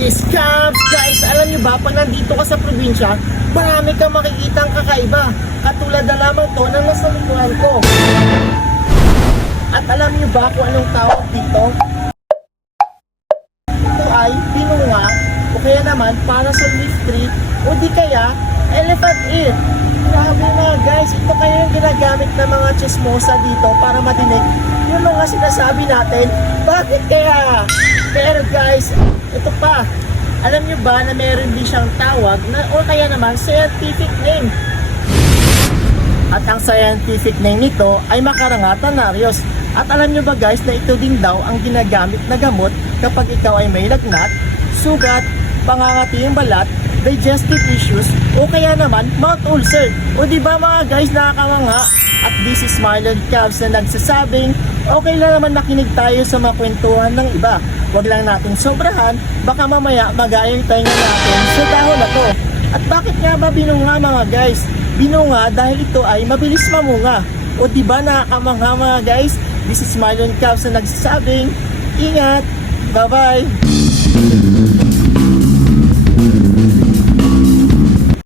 is Cubs! Guys, alam nyo ba, pag nandito ka sa probinsya, marami kang makikitang kakaiba. Katulad na lamang to ng nasa likuran ko. At alam nyo ba kung anong tawag dito? Ito ay pinunga o kaya naman parasol leaf tree o di kaya elephant ear. Grabe mga guys, ito kaya yung ginagamit ng mga chismosa dito para madinig yung mga sinasabi natin. Bakit kaya? Pero guys, ito pa. Alam nyo ba na meron din siyang tawag na o kaya naman scientific name? At ang scientific name nito ay Macarangatanarius. At alam nyo ba guys na ito din daw ang ginagamit na gamot kapag ikaw ay may lagnat, sugat, pangangating balat, digestive issues o kaya naman mouth ulcer. O di ba mga guys, nakakamangha? At this is Marlon Cubs na nagsasabing okay lang naman makinig tayo sa mga kwentuhan ng iba. Huwag lang natin sobrahan, baka mamaya magaya yung tainga natin sa dahon na to. At bakit nga ba binunga mga guys? Binunga dahil ito ay mabilis mamunga. O di ba nakakamangha mga guys? This is Marlon Cubs na nagsasabing ingat! Bye-bye!